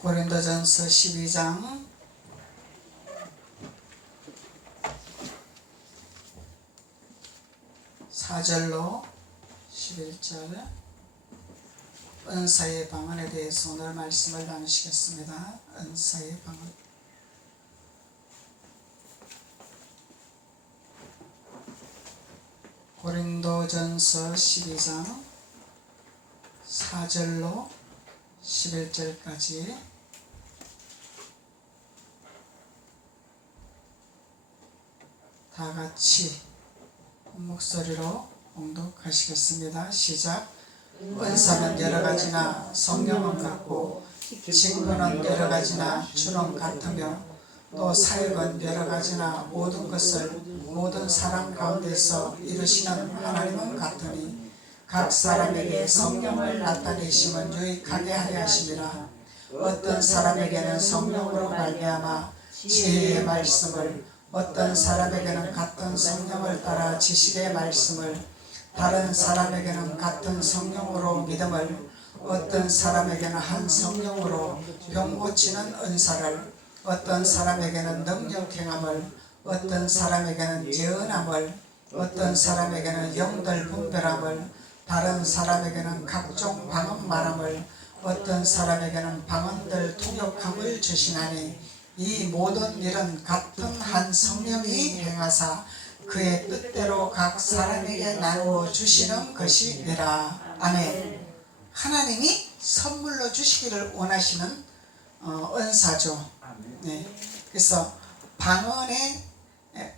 고린도전서 12장 4절로 11절 은사의 방언에 대해서 오늘 말씀을 나누시겠습니다. 은사의 방언. 고린도전서 12장 4절로 11절까지 다 같이 목소리로 봉독하시겠습니다. 시작. 은사는 여러 가지나 성령은 같고 직분은 여러 가지나 주는 같으며 또 사역은 여러 가지나 모든 것을 모든 사람 가운데서 이루시는 하나님은 같으니 각 사람에게 성령을 나타내심은 유익하게 하려 하심이라. 어떤 사람에게는 성령으로 말미암아 지혜의 말씀을, 어떤 사람에게는 같은 성령을 따라 지식의 말씀을, 다른 사람에게는 같은 성령으로 믿음을, 어떤 사람에게는 한 성령으로 병 고치는 은사를, 어떤 사람에게는 능력 행함을, 어떤 사람에게는 예언함을, 어떤 사람에게는 영들 분별함을, 다른 사람에게는 각종 방언 말함을, 어떤 사람에게는 방언들 통역함을 주시나니 이 모든 일은 같은 한 성령이 행하사 그의 뜻대로 각 사람에게 나누어 주시는 것이니라. 아멘. 하나님이 선물로 주시기를 원하시는 은사죠. 네. 그래서 방언의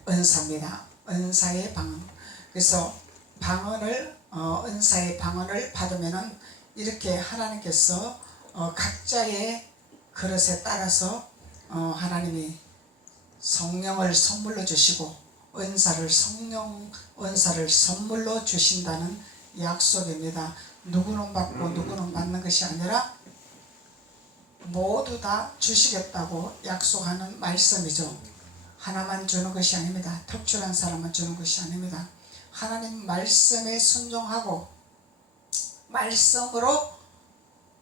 은사입니다. 은사의 방언. 그래서 방언을 은사의 방언을 받으면은 이렇게 하나님께서 각자의 그릇에 따라서 하나님이 성령을 선물로 주시고 은사를 선물로 주신다는 약속입니다. 누구는 받고 누구는 받는 것이 아니라 모두 다 주시겠다고 약속하는 말씀이죠. 하나만 주는 것이 아닙니다. 특출한 사람만 주는 것이 아닙니다. 하나님 말씀에 순종하고 말씀으로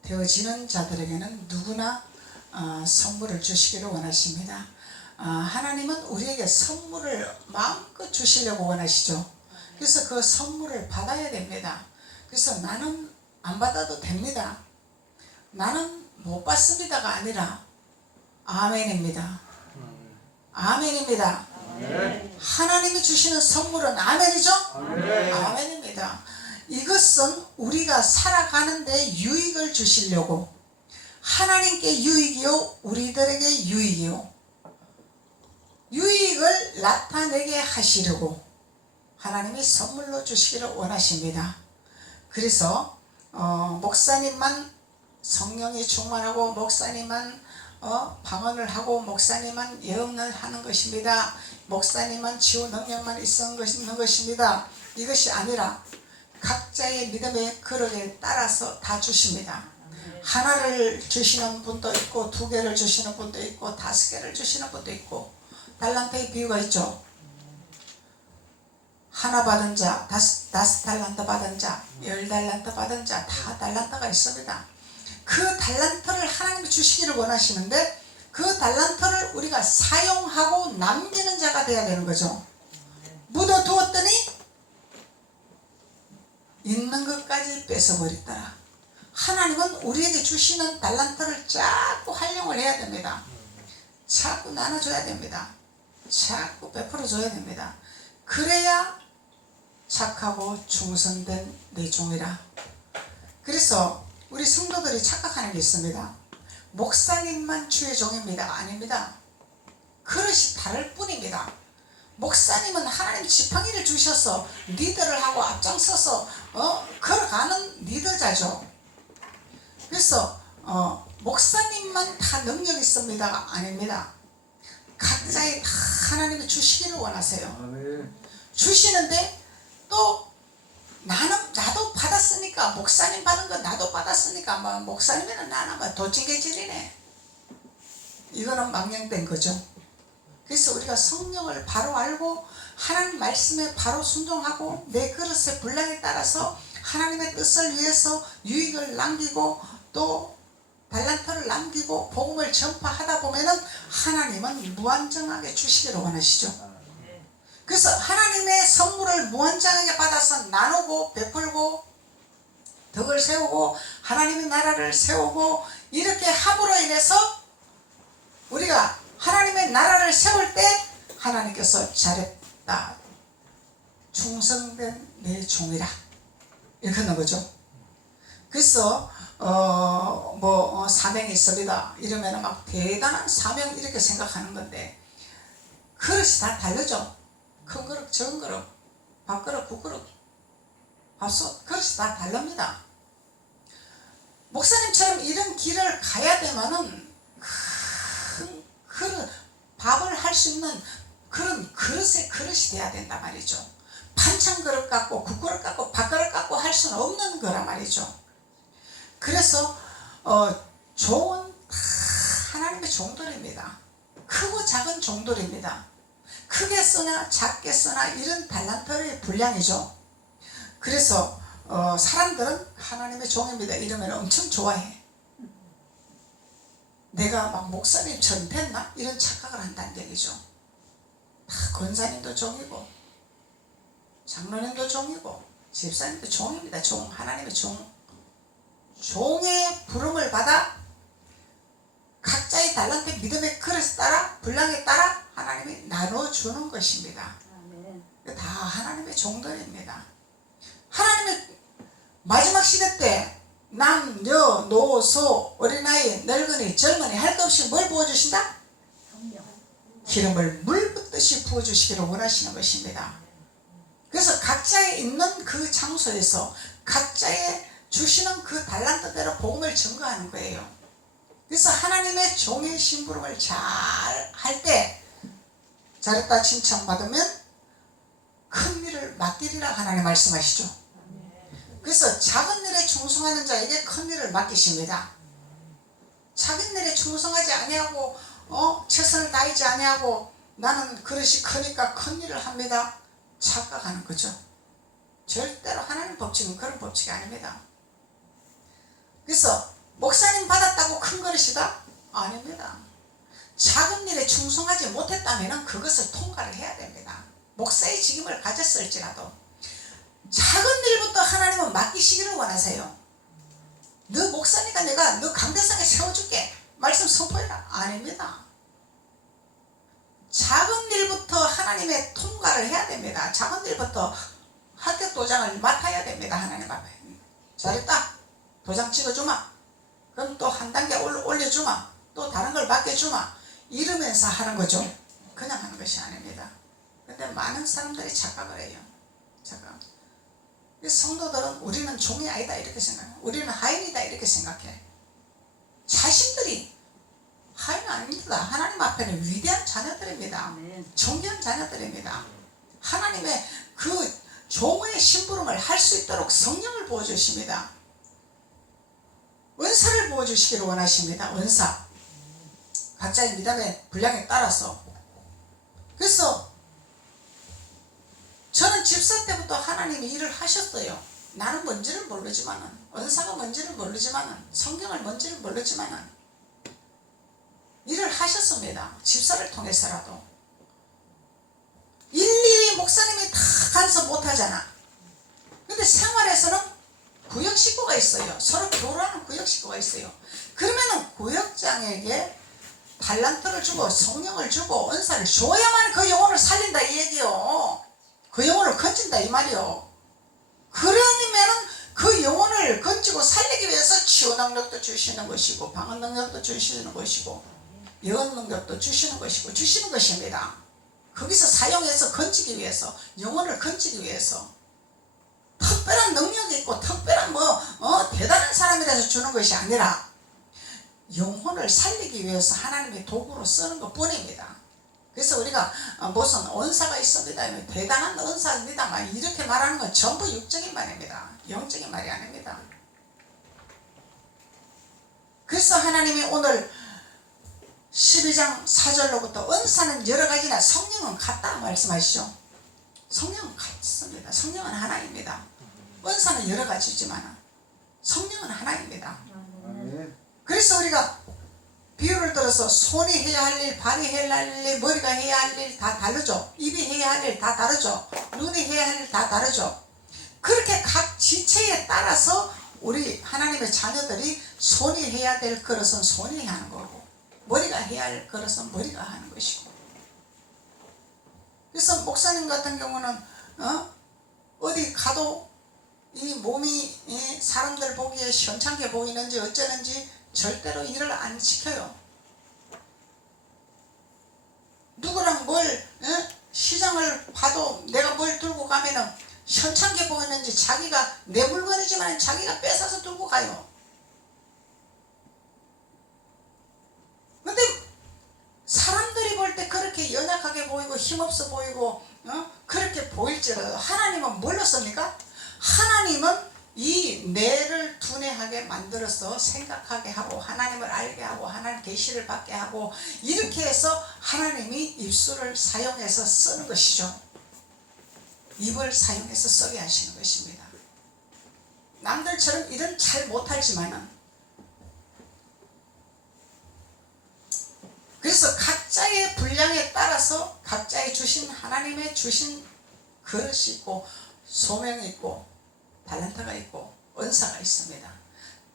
되어지는 자들에게는 누구나 선물을 주시기를 원하십니다. 하나님은 우리에게 선물을 마음껏 주시려고 원하시죠. 그래서 그 선물을 받아야 됩니다. 그래서 나는 안 받아도 됩니다. 나는 못 받습니다가 아니라 아멘입니다. 아멘입니다. 아멘. 하나님이 주시는 선물은 아멘이죠? 아멘. 아멘입니다. 이것은 우리가 살아가는데 유익을 주시려고, 하나님께 유익이요 우리들에게 유익이요 유익을 나타내게 하시려고 하나님이 선물로 주시기를 원하십니다. 그래서 목사님만 성령이 충만하고 목사님만 방언을 하고 목사님만 예언을 하는 것입니다. 목사님만 치유 능력만 있는 것입니다. 이것이 아니라 각자의 믿음의 그릇에 따라서 다 주십니다. 하나를 주시는 분도 있고 2개를 주시는 분도 있고 5개를 주시는 분도 있고, 달란트의 비유가 있죠. 하나 받은 자, 5 달란트 받은 자, 10 달란트 받은 자, 다 달란트가 있습니다. 그 달란트를 하나님이 주시기를 원하시는데 그 달란트를 우리가 사용하고 남기는 자가 되어야 되는 거죠. 묻어두었더니 있는 것까지 뺏어버리더라. 하나님은 우리에게 주시는 달란트를 자꾸 활용을 해야 됩니다. 자꾸 나눠줘야 됩니다. 자꾸 베풀어줘야 됩니다. 그래야 착하고 충성된 내 종이라. 그래서 우리 성도들이 착각하는 게 있습니다. 목사님만 주의 종입니다. 아닙니다. 그릇이 다를 뿐입니다. 목사님은 하나님 지팡이를 주셔서 리더를 하고 앞장서서 걸어가는 리더자죠. 그래서 목사님만 다 능력이 있습니다가 아닙니다. 각자의 다 하나님이 주시기를 원하세요. 주시는데 또 나도 받았으니까, 목사님 받은 거 나도 받았으니까 목사님이는 나는 도찐개질이네, 이거는 망령된 거죠. 그래서 우리가 성령을 바로 알고 하나님 말씀에 바로 순종하고 내 그릇의 분량에 따라서 하나님의 뜻을 위해서 유익을 남기고 또 달란트를 남기고 복음을 전파하다 보면은 하나님은 무한정하게 주시기를 원하시죠. 그래서 하나님의 선물을 무한정하게 받아서 나누고 베풀고 덕을 세우고 하나님의 나라를 세우고 이렇게 함으로 인해서 우리가 하나님의 나라를 세울 때 하나님께서 잘했다, 충성된 내 종이라 이렇게 하는 거죠. 그래서 사명이 있습니다 이러면 막 대단한 사명 이렇게 생각하는 건데 그릇이 다 다르죠. 큰 그릇, 적은 그릇, 밥그릇, 국그릇, 밥솥 그릇이 다 다릅니다. 목사님처럼 이런 길을 가야 되면은 큰 그릇, 밥을 할 수 있는 그런 그릇이 돼야 된단 말이죠. 반찬 그릇 갖고 국그릇 갖고 밥그릇 갖고 할 수는 없는 거란 말이죠. 그래서 종은 다 하나님의 종들입니다. 크고 작은 종들입니다. 크게 쓰나 작게 쓰나 이런 달란트의 분량이죠. 그래서 사람들은 하나님의 종입니다 이러면 엄청 좋아해. 내가 막 목사님처럼 됐나? 이런 착각을 한다는 얘기죠. 권사님도 종이고 장로님도 종이고 집사님도 종입니다. 종, 하나님의 종. 종의 부름을 받아 각자의 달란트 믿음의 그릇에 따라 분량에 따라 하나님이 나눠주는 것입니다. 다 하나님의 종들입니다. 하나님의 마지막 시대 때 남, 여, 노, 소, 어린아이, 늙은이, 젊은이 할 것 없이 뭘 부어주신다? 기름을 물 붓듯이 부어주시기를 원하시는 것입니다. 그래서 각자에 있는 그 장소에서 각자의 주시는 그 달란트대로 복음을 증거하는 거예요. 그래서 하나님의 종의 심부름을 잘 할 때 잘했다 칭찬받으면 큰 일을 맡기리라 하나님 말씀하시죠. 그래서 작은 일에 충성하는 자에게 큰 일을 맡기십니다. 작은 일에 충성하지 아니하고 최선을 다하지 아니하고 나는 그릇이 크니까 큰 일을 합니다. 착각하는 거죠. 절대로 하나님 법칙은 그런 법칙이 아닙니다. 그래서 목사님 받았다고 큰 그릇이다? 아닙니다. 작은 일에 충성하지 못했다면 그것을 통과를 해야 됩니다. 목사의 직임을 가졌을지라도 작은 일부터 하나님은 맡기시기를 원하세요. 너 목사니까 내가 너 강대상에 세워줄게 말씀 선포해라. 아닙니다. 작은 일부터 하나님의 통과를 해야 됩니다. 작은 일부터 합격 도장을 맡아야 됩니다. 하나님 앞에. 잘했다. 도장 찍어주마. 그럼 또 한 단계 올려주마. 또 다른 걸 맡겨주마. 이러면서 하는 거죠. 그냥 하는 것이 아닙니다. 근데 많은 사람들이 착각을 해요. 착각. 성도들은 우리는 종이 아니다 이렇게 생각해. 우리는 하인이다 이렇게 생각해. 자신들이 하인 아닙니다. 하나님 앞에는 위대한 자녀들입니다. 존귀한 자녀들입니다. 하나님의 그 종의 심부름을 할 수 있도록 성령을 부어주십니다. 은사를 부어주시기를 원하십니다. 은사. 각자의 믿음의 분량에 따라서. 그래서 저는 집사 때부터 하나님이 일을 하셨어요. 나는 뭔지를 모르지만은, 은사가 뭔지를 모르지만은, 성경을 뭔지를 모르지만은 일을 하셨습니다. 집사를 통해서라도. 일일이 목사님이 다 간섭 못하잖아. 근데 생활에서는 구역 식구가 있어요. 서로 교류하는 구역 식구가 있어요. 그러면은 구역장에게 달란트를 주고 성령을 주고 은사를 줘야만 그 영혼을 살린다 이 얘기요. 그 영혼을 건진다 이 말이요. 그러면은 그 영혼을 건지고 살리기 위해서 치유 능력도 주시는 것이고 방언 능력도 주시는 것이고 예언 능력도 주시는 것이고 주시는 것입니다. 거기서 사용해서 건지기 위해서 영혼을 건지기 위해서 특별한 능력이 있고 특별한 대단한 사람이라서 주는 것이 아니라 영혼을 살리기 위해서 하나님의 도구로 쓰는 것 뿐입니다. 그래서 우리가 무슨 은사가 있습니다, 대단한 은사입니다만 이렇게 말하는 건 전부 육적인 말입니다. 영적인 말이 아닙니다. 그래서 하나님이 오늘 12장 4절로부터 은사는 여러 가지나 성령은 같다 말씀하시죠. 성령은 같습니다. 성령은 하나입니다. 은사는 여러 가지지만 성령은 하나입니다. 아멘. 그래서 우리가 비유를 들어서 손이 해야 할 일, 발이 해야 할 일, 머리가 해야 할 일 다 다르죠. 입이 해야 할 일 다 다르죠. 눈이 해야 할 일 다 다르죠. 그렇게 각 지체에 따라서 우리 하나님의 자녀들이 손이 해야 될 그릇은 손이 하는 거고, 머리가 해야 할 그릇은 머리가 하는 것이고. 그래서 목사님 같은 경우는 어디 가도 이 몸이 사람들 보기에 시원찮게 보이는지 어쩌는지 절대로 일을 안 시켜요. 누구랑 시장을 봐도 내가 뭘 들고 가면은 시원찮게 보이는지 자기가 내 물건이지만 자기가 뺏어서 들고 가요. 근데 사람들이 볼 때 그렇게 연약하게 보이고 힘없어 보이고 그렇게 보일지라도 하나님은 뭘로 씁니까? 하나님은 이 뇌를 둔해하게 만들어서 생각하게 하고 하나님을 알게 하고 하나님 계시를 받게 하고 이렇게 해서 하나님이 입술을 사용해서 쓰는 것이죠. 입을 사용해서 쓰게 하시는 것입니다. 남들처럼 일은 잘 못하지만은, 그래서 각자의 분량에 따라서 각자의 주신 하나님의 주신 그릇이 있고 소명이 있고 달란트가 있고 은사가 있습니다.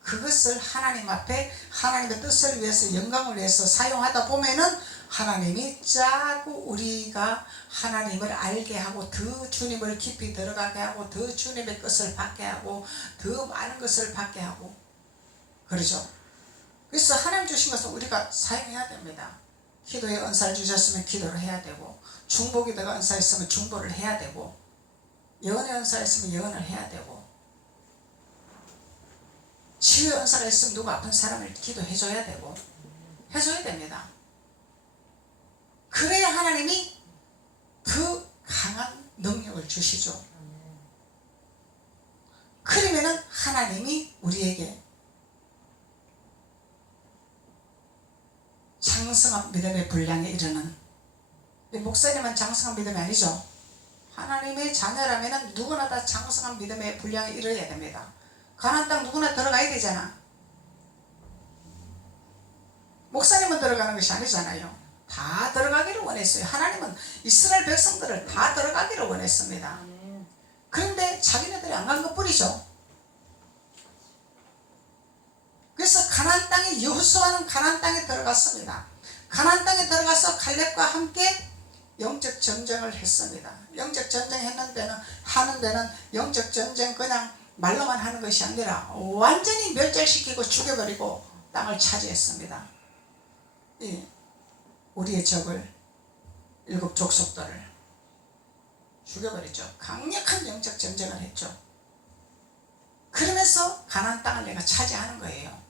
그것을 하나님 앞에 하나님의 뜻을 위해서 영광을 위해서 사용하다 보면은 하나님이 자꾸 우리가 하나님을 알게 하고 더 주님을 깊이 들어가게 하고 더 주님의 것을 받게 하고 더 많은 것을 받게 하고 그러죠. 그래서 하나님 주신 것을 우리가 사용해야 됩니다. 기도에 은사를 주셨으면 기도를 해야 되고, 중보기도가 은사 있으면 중보를 해야 되고, 예언의 은사 있으면 예언을 해야 되고, 치유의 은사가 있으면 누구 아픈 사람을 기도해 줘야 되고 해줘야 됩니다. 그래야 하나님이 더 강한 능력을 주시죠. 그러면은 하나님이 우리에게 장성한 믿음의 분량에 이르는, 목사님은 장성한 믿음이 아니죠. 하나님의 자녀라면 누구나 다 장성한 믿음의 분량에 이르러야 됩니다. 가나안 땅 누구나 들어가야 되잖아. 목사님은 들어가는 것이 아니잖아요. 다 들어가기를 원했어요. 하나님은 이스라엘 백성들을 다 들어가기를 원했습니다. 그런데 자기네들이 안 간 것뿐이죠. 그래서 가나안 땅에, 여호수아는 가나안 땅에 들어갔습니다. 가나안 땅에 들어가서 갈렙과 함께 영적 전쟁을 했습니다. 영적 전쟁 하는 데는 영적 전쟁 그냥 말로만 하는 것이 아니라 완전히 멸절시키고 죽여버리고 땅을 차지했습니다. 우리의 적을, 일곱 족속들을 죽여버렸죠. 강력한 영적 전쟁을 했죠. 그러면서 가나안 땅을 내가 차지하는 거예요.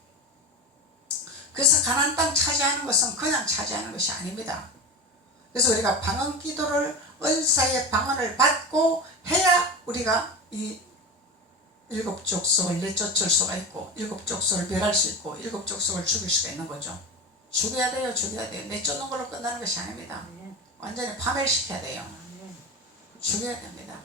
그래서 가나안 땅 차지하는 것은 그냥 차지하는 것이 아닙니다. 그래서 우리가 방언 기도를, 은사의 방언을 받고 해야 우리가 이 일곱 족속을 내쫓을 수가 있고 일곱 족속을 멸할 수 있고 일곱 족속을 죽일 수가 있는 거죠. 죽여야 돼요. 죽여야 돼요. 내쫓는 걸로 끝나는 것이 아닙니다. 완전히 파멸시켜야 돼요. 죽여야 됩니다.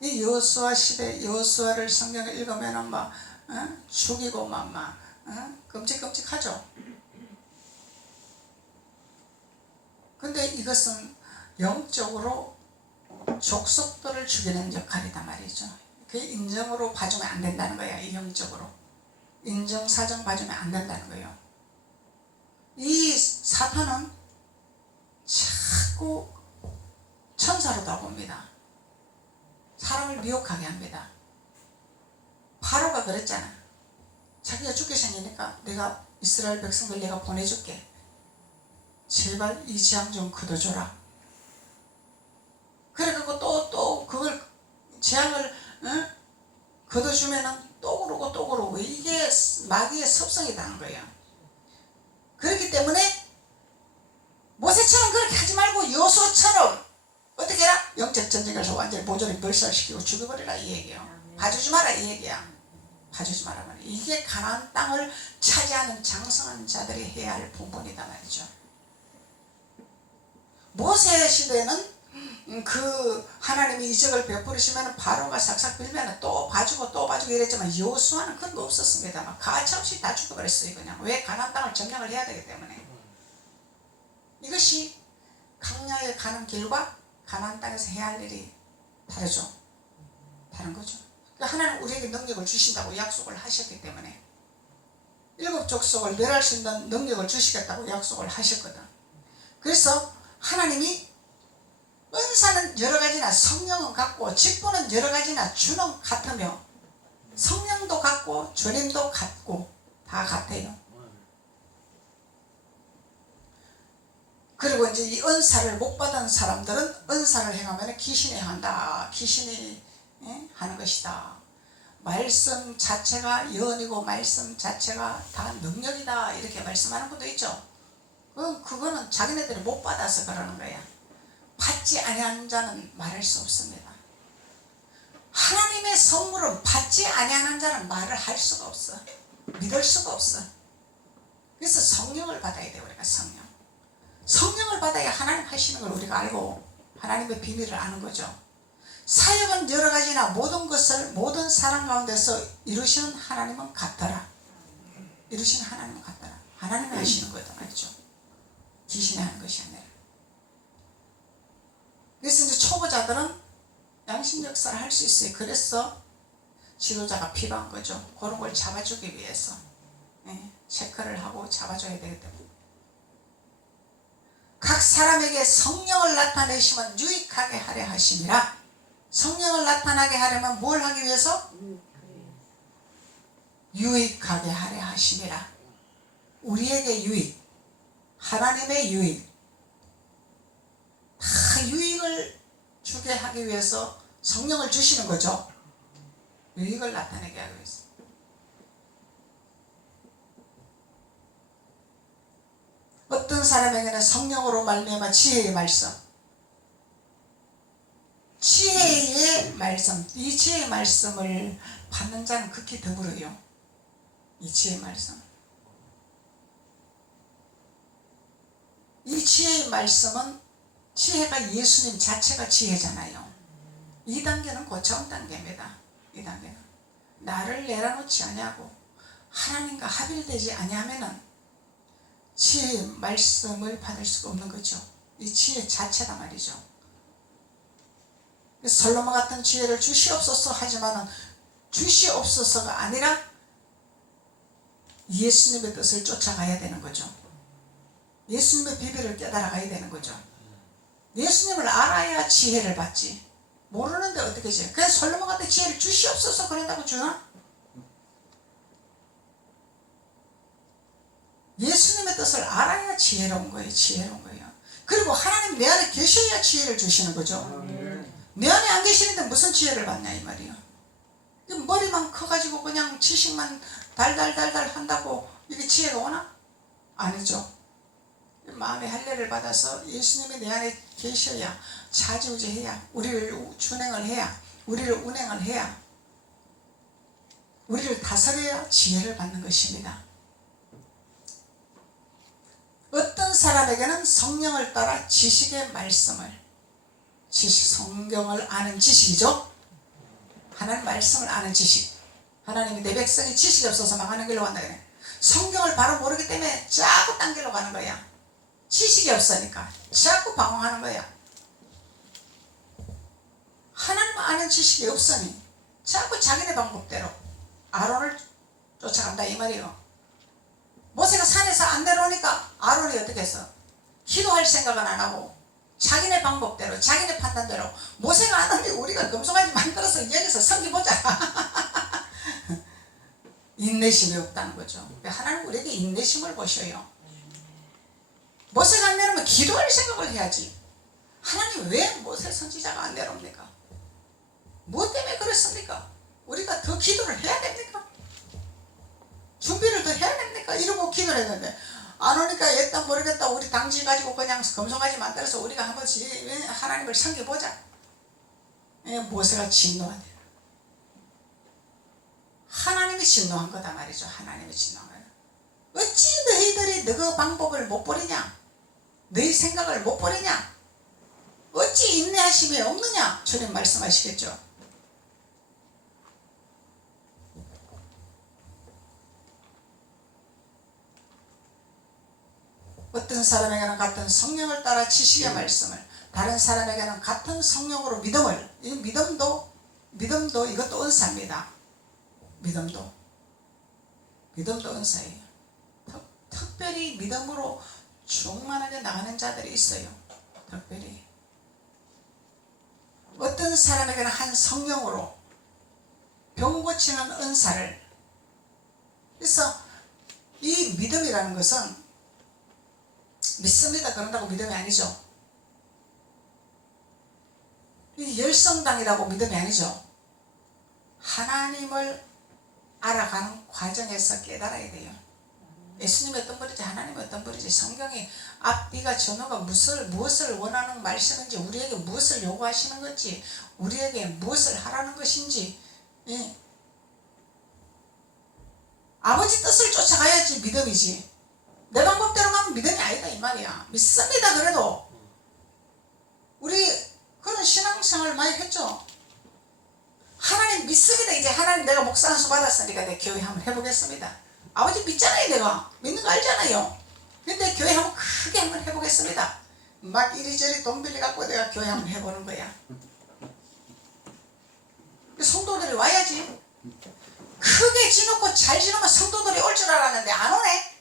이 여호수아 시대, 여호수아를 성경에 읽으면 막 죽이고 막 끔찍끔찍하죠. 근데 이것은 영적으로 족속들을 죽이는 역할이다 말이죠. 그 인정으로 봐주면 안 된다는 거야. 영적으로 인정사정 봐주면 안 된다는 거예요. 이 사탄은 자꾸 천사로다 봅니다. 사람을 미혹하게 합니다. 바로가 그랬잖아. 자기가 죽게 생기니까 내가 이스라엘 백성들 내가 보내줄게. 제발 이 재앙 좀 거둬줘라. 그래갖고 또 그걸 재앙을 거둬주면은 또 그러고 이게 마귀의 습성이라는 거예요. 그렇기 때문에 모세처럼 그렇게 하지 말고 여호수아처럼 어떻게 해라? 영적 전쟁에서 완전히 모조리 멸살시키고 죽여버리라 이 얘기예요. 봐주지 마라 이 얘기야. 봐주지 마라 말이야. 이게 가나안 땅을 차지하는 장성한 자들이 해야 할 부분이다 말이죠. 모세 시대는 그 하나님이 이적을 베푸시면 바로가 삭삭 빌면 또 봐주고 또 봐주고 이랬지만 여호수아는 그런 거 없었습니다. 막 가차없이 다 죽어버렸어요. 그냥 왜 가나안 땅을 점령을 해야 되기 때문에. 이것이 강야에 가는 길과 가나안 땅에서 해야 할 일이 다르죠. 다른 거죠. 그러니까 하나님 우리에게 능력을 주신다고 약속을 하셨기 때문에 일곱 족속을 멸할 수 있는 능력을 주시겠다고 약속을 하셨거든. 그래서 하나님이 은사는 여러 가지나 성령은 같고 직분은 여러 가지나 주는 같으며 성령도 같고 주님도 같고 다 같아요. 그리고 이제 이 은사를 못 받은 사람들은 은사를 행하면 귀신이 한다. 귀신이 하는 것이다. 말씀 자체가 예언이고 말씀 자체가 다 능력이다. 이렇게 말씀하는 분도 있죠. 그거는 자기네들이 못 받아서 그러는 거야. 받지 아니하는 자는 말할 수 없습니다. 하나님의 선물은 받지 아니하는 자는 말을 할 수가 없어. 믿을 수가 없어. 그래서 성령을 받아야 돼. 우리가 성령을 받아야 하나님 하시는 걸 우리가 알고 하나님의 비밀을 아는 거죠. 사역은 여러 가지나 모든 것을 모든 사람 가운데서 이루시는 하나님은 같더라. 이루시는 하나님은 같더라. 하나님이 하시는 거다 말이죠. 귀신이 하는 것이 아니라. 그래서 이제 초보자들은 양심 역사를 할 수 있어요. 그래서 지도자가 필요한 거죠. 그런 걸 잡아주기 위해서 체크를 하고 잡아줘야 되기 때문에. 각 사람에게 성령을 나타내시면 유익하게 하려 하심이라. 성령을 나타나게 하려면 뭘 하기 위해서? 유익하게 하려 하심이라. 우리에게 유익, 하나님의 유익, 다 유익을 주게 하기 위해서 성령을 주시는 거죠. 유익을 나타내게 하기 위해서. 어떤 사람에게는 성령으로 말미암아 지혜의 말씀, 지혜의 말씀, 이 지혜의 말씀을 받는 자는 극히 드물어요. 이 지혜의 말씀, 이 지혜의 말씀은 지혜가 예수님 자체가 지혜잖아요. 2단계는 고차원 단계입니다. 2단계는 나를 내려놓지 아니하고 하나님과 합일되지 아니하면은 지혜의 말씀을 받을 수가 없는 거죠. 이 지혜 자체다 말이죠. 솔로몬 같은 지혜를 주시옵소서 하지만은 주시옵소서가 아니라 예수님의 뜻을 쫓아가야 되는 거죠. 예수님의 비밀을 깨달아가야 되는 거죠. 예수님을 알아야 지혜를 받지. 모르는데 어떻게 지혜? 그래서 솔로몬 같은 지혜를 주시옵소서 그런다고 주나? 예수님의 뜻을 알아야 지혜로운 거예요. 지혜로운 거예요. 그리고 하나님 내 안에 계셔야 지혜를 주시는 거죠. 내 안에 안 계시는데 무슨 지혜를 받냐 이 말이에요. 머리만 커가지고 그냥 지식만 달달달달 한다고 이게 지혜가 오나? 아니죠. 마음의 할례를 받아서 예수님이 내 안에 계셔야 자지우지해야 우리를 준행을 해야 우리를 운행을 해야 우리를 다스려야 지혜를 받는 것입니다. 어떤 사람에게는 성령을 따라 지식의 말씀을, 성경을 아는 지식이죠. 하나님 말씀을 아는 지식. 하나님이 내 백성이 지식이 없어서 망하는 길로 간다 그래. 성경을 바로 모르기 때문에 자꾸 딴 길로 가는 거야. 지식이 없으니까 자꾸 방황하는 거야. 하나님 아는 지식이 없으니 자꾸 자기네 방법대로 아론을 쫓아간다 이 말이에요. 모세가 산에서 안 내려오니까 아론이 어떻게 했어? 기도할 생각은 안 하고 자기네 방법대로 자기네 판단대로 모세가 안 하는데 우리가 금송아지 만들어서 여기서 섬기보자. 인내심이 없다는 거죠. 하나님 우리에게 인내심을 보셔요. 모세가 안 내려오면 기도할 생각을 해야지. 하나님 왜 모세 선지자가 안 내려옵니까? 뭐 때문에 그랬습니까? 우리가 더 기도를 해야 됩니까? 준비를 더 해야 됩니까? 이러고 기도를 했는데 안 오니까 일단 모르겠다. 우리 당지 가지고 그냥 금송아지 만들어서 우리가 한번 하나님을 섬겨보자. 모세가 진노하네. 하나님이 진노한 거다 말이죠. 하나님이 진노한 거야. 어찌 너희들이 너그 방법을 못 버리냐? 너희 생각을 못 버리냐? 어찌 인내하심이 없느냐 주님 말씀하시겠죠. 어떤 사람에게는 같은 성령을 따라 지식의 말씀을, 다른 사람에게는 같은 성령으로 믿음을, 이 믿음도 이것도 은사입니다. 믿음도 은사예요. 특별히 믿음으로 충만하게 나가는 자들이 있어요. 특별히 어떤 사람에게는 한 성령으로 병 고치는 은사를. 그래서 이 믿음이라는 것은 믿습니다 그런다고 믿음이 아니죠. 이 열성당이라고 믿음이 아니죠. 하나님을 알아가는 과정에서 깨달아야 돼요. 예수님이 어떤 분이지, 하나님이 어떤 분이지, 성경이 앞뒤가 전후가 무엇을 원하는 말씀인지, 우리에게 무엇을 요구하시는 건지, 우리에게 무엇을 하라는 것인지, 예. 아버지 뜻을 쫓아가야지 믿음이지. 내 방법대로 가면 믿음이 아니다 이 말이야. 믿습니다 그래도. 우리 그런 신앙생활 많이 했죠. 하나님 믿습니다. 이제 하나님 내가 목사 안수 받았으니까 내 교회 한번 해보겠습니다. 아버지 믿잖아요. 내가 믿는 거 알잖아요. 근데 교회 한번 크게 한번 해보겠습니다. 막 이리저리 돈 빌려 갖고 내가 교회 한번 해보는 거야. 성도들이 와야지. 크게 지놓고 잘 지놓으면 성도들이 올 줄 알았는데 안 오네.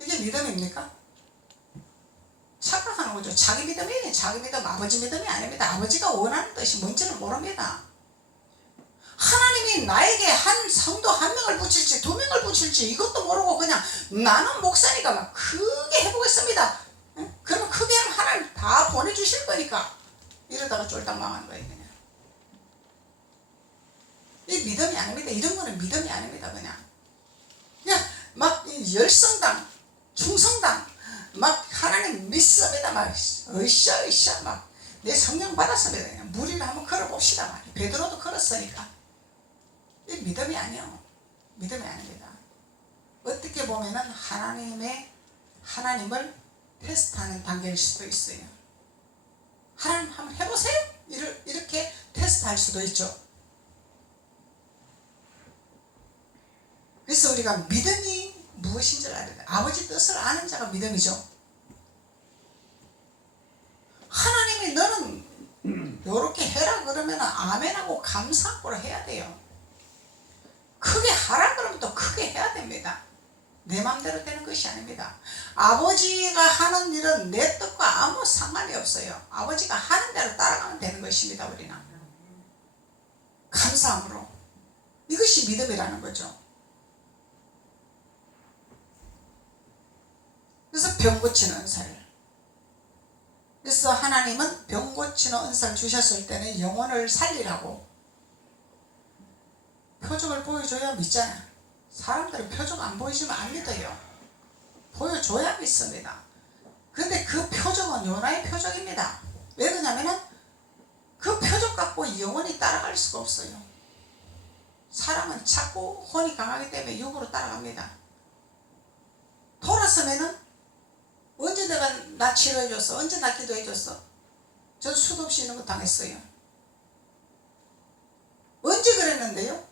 이게 믿음입니까? 착각하는 거죠. 자기 믿음이 자기 믿음, 아버지 믿음이 아닙니다. 아버지가 원하는 뜻이 뭔지는 모릅니다. 하나님이 나에게 한 성도 한 명을 붙일지 두 명을 붙일지 이것도 모르고 그냥 나는 목사니까 막 크게 해보겠습니다. 그러면 크게 하면 하나님 다 보내주실 거니까 이러다가 쫄딱 망하는 거예요. 그냥. 이 믿음이 아닙니다. 이런 거는 믿음이 아닙니다. 그냥 막 열성당 충성당 막 하나님 믿습니다 막 으쌰 막 내 성령 받았습니다. 그냥 무리를 한번 걸어봅시다. 막. 베드로도 걸었으니까. 이 믿음이 아니에요. 믿음이 아닙니다. 어떻게 보면은 하나님을 테스트하는 단계일 수도 있어요. 하나님 한번 해보세요. 이렇게 테스트할 수도 있죠. 그래서 우리가 믿음이 무엇인지를 알아야 돼. 아버지 뜻을 아는 자가 믿음이죠. 하나님이 너는 요렇게 해라 그러면 아멘하고 감사하고 해야 돼요. 크게 하라 그러면 또 크게 해야 됩니다. 내 마음대로 되는 것이 아닙니다. 아버지가 하는 일은 내 뜻과 아무 상관이 없어요. 아버지가 하는 대로 따라가면 되는 것입니다. 우리는 감사함으로. 이것이 믿음이라는 거죠. 그래서 병 고치는 은사를. 그래서 하나님은 병 고치는 은사를 주셨을 때는 영혼을 살리라고 표적을 보여줘야 믿잖아요. 사람들은 표적 안 보여주면 안 믿어요. 보여줘야 믿습니다. 그런데 그 표적은 요나의 표적입니다. 왜 그러냐면은 그 표적 갖고 영혼이 따라갈 수가 없어요. 사람은 자꾸 혼이 강하기 때문에 육으로 따라갑니다. 돌아서면은 언제 내가 나 치료해줬어? 언제 나 기도해줬어? 전 수도 없이 이런 거 당했어요. 언제 그랬는데요?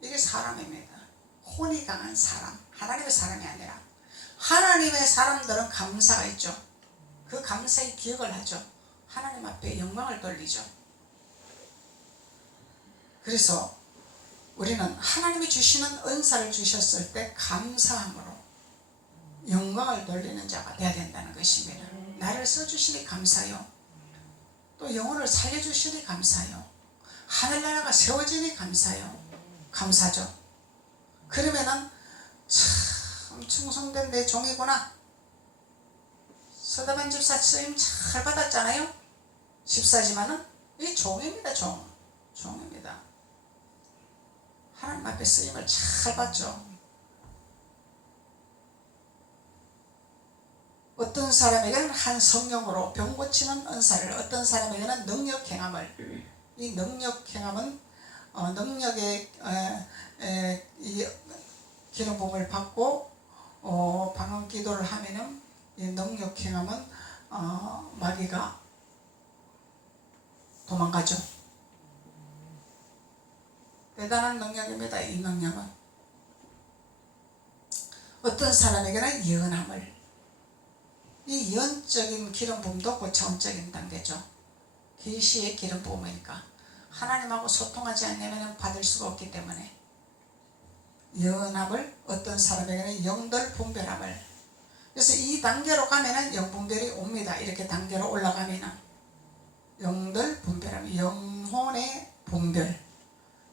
이게 사람입니다. 혼이 강한 사람. 하나님의 사람이 아니라 하나님의 사람들은 감사가 있죠. 그 감사의 기억을 하죠. 하나님 앞에 영광을 돌리죠. 그래서 우리는 하나님이 주시는 은사를 주셨을 때 감사함으로 영광을 돌리는 자가 되어야 된다는 것입니다. 나를 써주시니 감사요. 또 영혼을 살려주시니 감사요. 하늘나라가 세워지니 감사요. 감사죠. 그러면은 참 충성된 내 종이구나. 서다반 집사 쓰임 잘 받았잖아요. 집사지만은 이 종입니다. 종입니다. 하나님 앞에 쓰임을 잘 받죠. 어떤 사람에게는 한 성령으로 병 고치는 은사를, 어떤 사람에게는 능력 행함을. 이 능력 행함은 능력의 이 기름 부음을 받고 방언 기도를 하면은 이 능력 행함은 마귀가 도망가죠. 대단한 능력입니다. 이 능력은 어떤 사람에게는 예언함을, 이 예언적인 기름 부음도 고차원적인 단계죠. 계시의 기름 부음이니까 하나님하고 소통하지 않으면 받을 수가 없기 때문에 예언함을, 어떤 사람에게는 영들 분별함을. 그래서 이 단계로 가면은 영분별이 옵니다. 이렇게 단계로 올라가면은 영들 분별함, 영혼의 분별,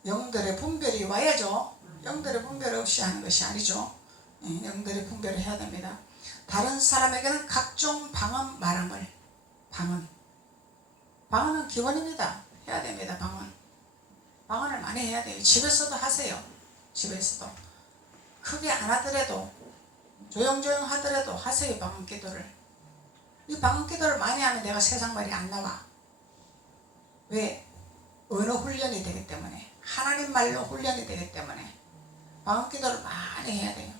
영들의 분별이 와야죠. 영들의 분별 없이 하는 것이 아니죠. 영들의 분별을 해야 됩니다. 다른 사람에게는 각종 방언 말함을. 방언은 기본입니다. 해야 됩니다. 방언을 많이 해야 돼요. 집에서도 하세요. 집에서도 크게 안 하더라도 조용조용 하더라도 하세요. 방언 기도를. 이 방언 기도를 많이 하면 내가 세상 말이 안 나와. 왜? 언어 훈련이 되기 때문에, 하나님 말로 훈련이 되기 때문에 방언 기도를 많이 해야 돼요.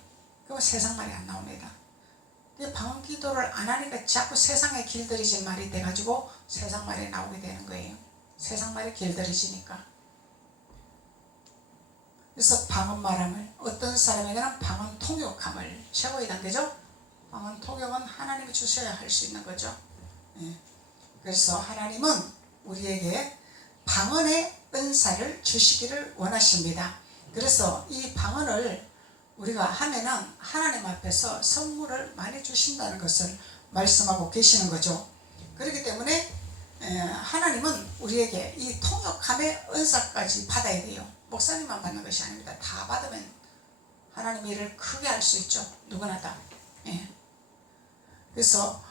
그러면 세상 말이 안 나옵니다. 방언 기도를 안 하니까 자꾸 세상에 길들이진 말이 돼가지고 세상 말이 나오게 되는 거예요. 세상 말이 길들여지니까. 그래서 방언 말함을, 어떤 사람에게는 방언 통역함을, 최고의 단계죠. 방언 통역은 하나님이 주셔야 할 수 있는 거죠. 그래서 하나님은 우리에게 방언의 은사를 주시기를 원하십니다. 그래서 이 방언을 우리가 하면은 하나님 앞에서 선물을 많이 주신다는 것을 말씀하고 계시는 거죠. 그렇기 때문에 하나님은 우리에게 이 통역함의 은사까지 받아야 돼요. 목사님만 받는 것이 아닙니다. 다 받으면 하나님 일을 크게 할 수 있죠. 누구나 다. 그래서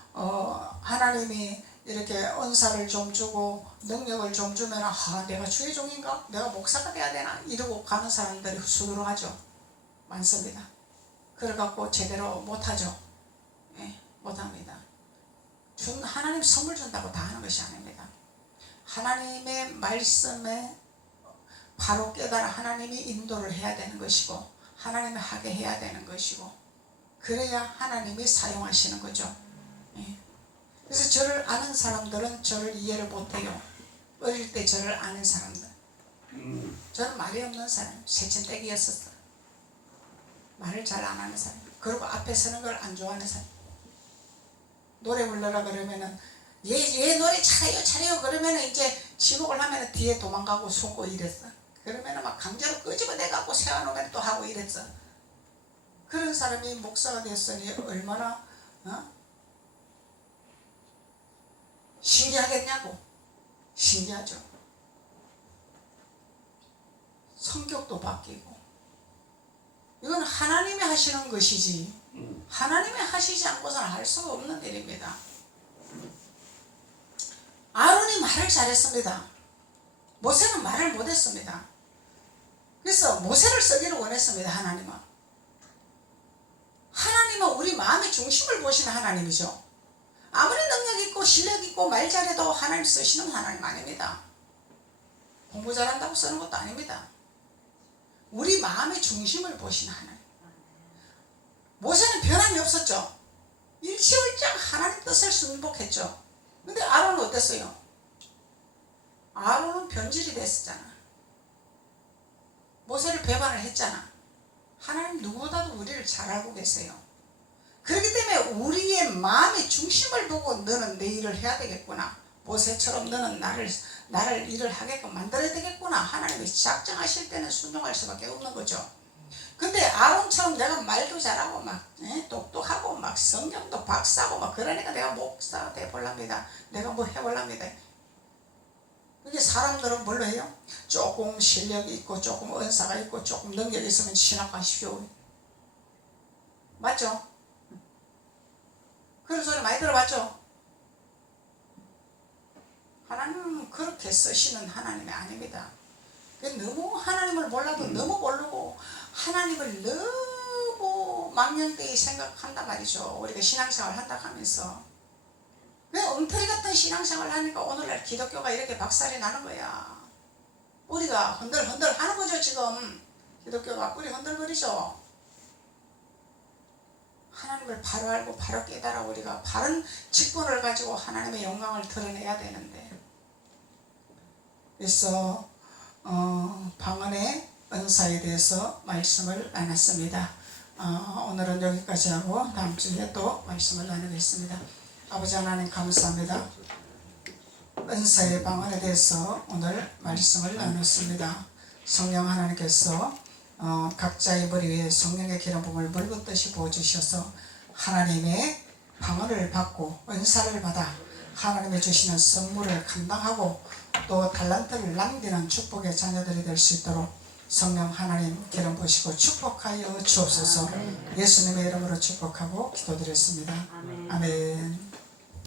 하나님이 이렇게 은사를 좀 주고 능력을 좀 주면 내가 주의 종인가? 내가 목사가 돼야 되나? 이러고 가는 사람들이 수두룩하죠. 많습니다. 그래갖고 제대로 못하죠. 못합니다. 하나님 선물 준다고 다 하는 것이 아닙니다. 하나님의 말씀에 바로 깨달아 하나님이 인도를 해야 되는 것이고, 하나님이 하게 해야 되는 것이고, 그래야 하나님이 사용하시는 거죠. 그래서 저를 아는 사람들은 저를 이해를 못해요. 어릴 때 저를 아는 사람들. 저는 말이 없는 사람, 새침대기였었어. 말을 잘 안 하는 사람. 그리고 앞에 서는 걸 안 좋아하는 사람. 노래 불러라 그러면은 얘 노래 잘해요 그러면은 이제 지목을 하면은 뒤에 도망가고 숨고 이랬어. 그러면은 막 강제로 끄집어내갖고 세워놓으면 또 하고 이랬어. 그런 사람이 목사가 됐으니 얼마나 신기하겠냐고. 신기하죠. 성격도 바뀌고. 이건 하나님이 하시는 것이지 하나님이 하시지 않고서는 할 수가 없는 일입니다. 아론이 말을 잘했습니다. 모세는 말을 못했습니다. 그래서 모세를 쓰기를 원했습니다. 하나님은 우리 마음의 중심을 보시는 하나님이죠. 아무리 능력 있고 실력 있고 말 잘해도 하나님 쓰시는 하나님 아닙니다. 공부 잘한다고 쓰는 것도 아닙니다. 우리 마음의 중심을 보시는 하나님. 모세는 변함이 없었죠. 일치월장 하나님 뜻을 순복했죠. 근데 아론은 어땠어요? 아론은 변질이 됐었잖아. 모세를 배반을 했잖아. 하나님 누구보다도 우리를 잘 알고 계세요. 그렇기 때문에 우리의 마음의 중심을 보고 너는 내 일을 해야 되겠구나. 모세처럼 너는 나를 일을 하게끔 만들어야 되겠구나. 하나님이 작정하실 때는 순종할 수밖에 없는 거죠. 근데 아론처럼 내가 말도 잘하고 막 똑똑하고 막 성경도 박사고 막 그러니까 내가 목사가 돼볼랍니다. 내가 뭐 해볼랍니다. 그게 사람들은 뭘로 해요? 조금 실력이 있고 조금 은사가 있고 조금 능력이 있으면 신학하십시오. 맞죠? 그런 소리 많이 들어봤죠? 하나님은 그렇게 쓰시는 하나님이 아닙니다. 너무 하나님을 몰라도 너무 모르고 하나님을 너무 망령되이 생각한단 말이죠. 우리가 신앙생활 한다 하면서 왜 엉터리 같은 신앙생활 하니까 오늘날 기독교가 이렇게 박살이 나는 거야. 우리가 흔들흔들 하는 거죠. 지금 기독교가 뿌리 흔들거리죠. 하나님을 바로 알고 바로 깨달아 우리가 바른 직분을 가지고 하나님의 영광을 드러내야 되는데, 그래서 방언의 은사에 대해서 말씀을 나눴습니다. 오늘은 여기까지 하고 다음 주에 또 말씀을 나누겠습니다. 아버지 하나님 감사합니다. 은사의 방언에 대해서 오늘 말씀을 나눴습니다. 성령 하나님께서 각자의 머리 위에 성령의 기름 부음을 물 붓듯이 부어주셔서 하나님의 방언을 받고 은사를 받아 하나님이 주시는 선물을 감당하고 또 달란트를 남기는 축복의 자녀들이 될 수 있도록 성령 하나님 기름 부으시고 축복하여 주옵소서. 예수님의 이름으로 축복하고 기도드렸습니다. 아멘.